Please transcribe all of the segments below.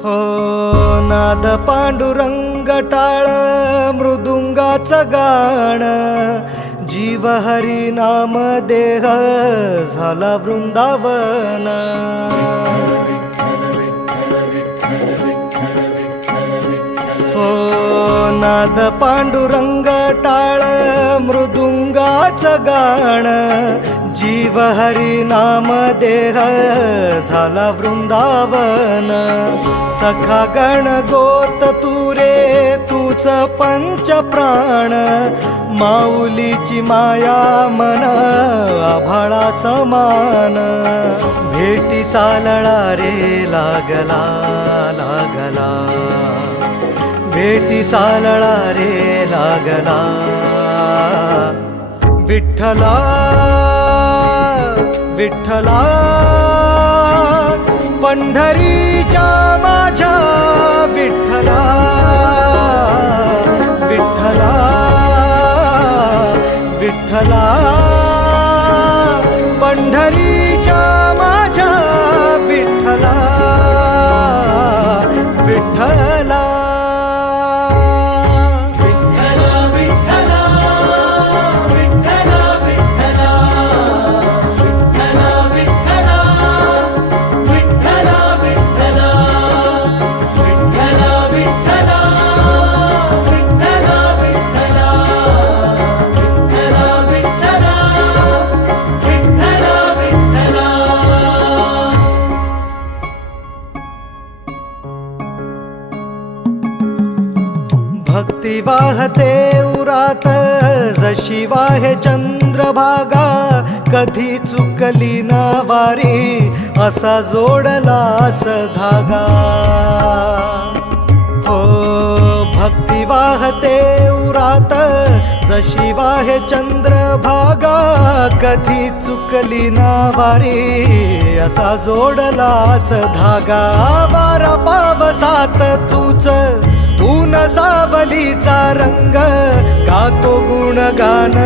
हो नाद पांडुरंग टाळ मृदुंगाचं गाण, जीव हरी नाम देह झाला वृंदावन. हो नाद पांडुरंग टाळ मृदुंगाचं गाण, जीव हरी नाम देह झाला वृंदावन. सखा गण गोत तू रे तूच पंच प्राण, माऊलीची माया मन आभाळा समान. भेटी चालळा रे लागला लागला, भेटी चालळा रे लागला. विठ्ठला विठ्ठला पंढरीच्या माझ्या विठ्ठला, विठ्ठला विठ्ठला पंढरीच्या माझ्या विठ्ठला, विठ्ठला. भक्ती वाहते उरात जशी वाहे चंद्रभागा, कधी चुकली ना वारी असा जोडलास धागा. हो भक्ती वाहते उरात जशी वाहे चंद्रभागा, कधी चुकली ना वारी असा जोडलास धागा. वारा पावसात तूच ऊन सावलीचा रंग, गातो गुणगान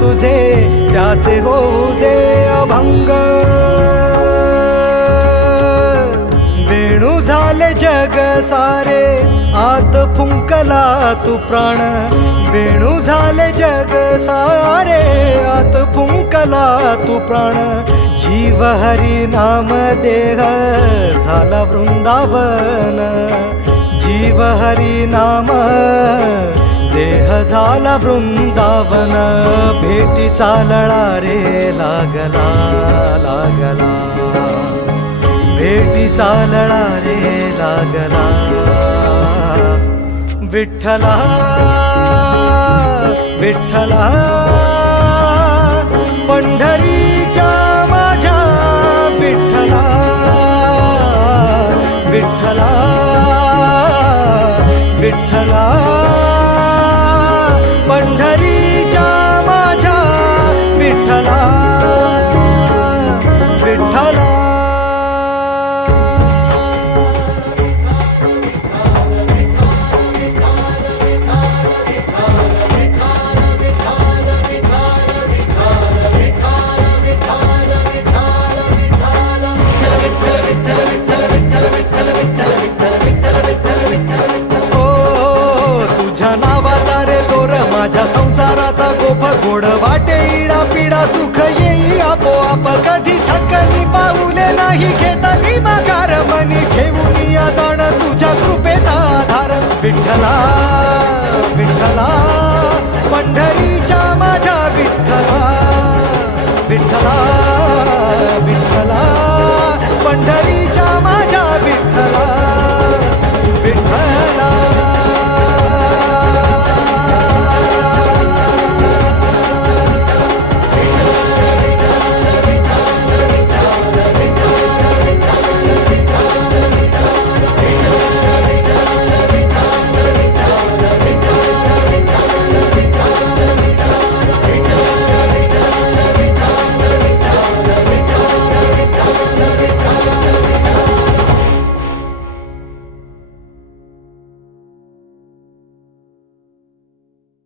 तुझे त्याचे होऊ दे अभंग. वेणू झाले जग सारे आत फुंकला तू प्राण, वेणू झाले जग सारे आत फुंकला तू प्राण. जीव हरी नाम देह झाला वृंदावन, जीव हरी नाम देह झाला वृंदावन. भेटी चालळा रे लागला लागला, भेटी चालळा रे लागला. विठ्ठला विठ्ठला पंढरीच्या माझ्या विठ्ठला, विठ्ठला विठ्ठला पंढरीच्या माझ्या विठ्ठला, विठ्ठला. माझ्या संसाराचा गोफ गोड वाटे इडा पिडा, सुख येई आपोआप कधी थकली पाऊले नाही घेतली माघार. मनी ठेवून या जाण तुझ्या कृपेचा आधार. विठ्ठला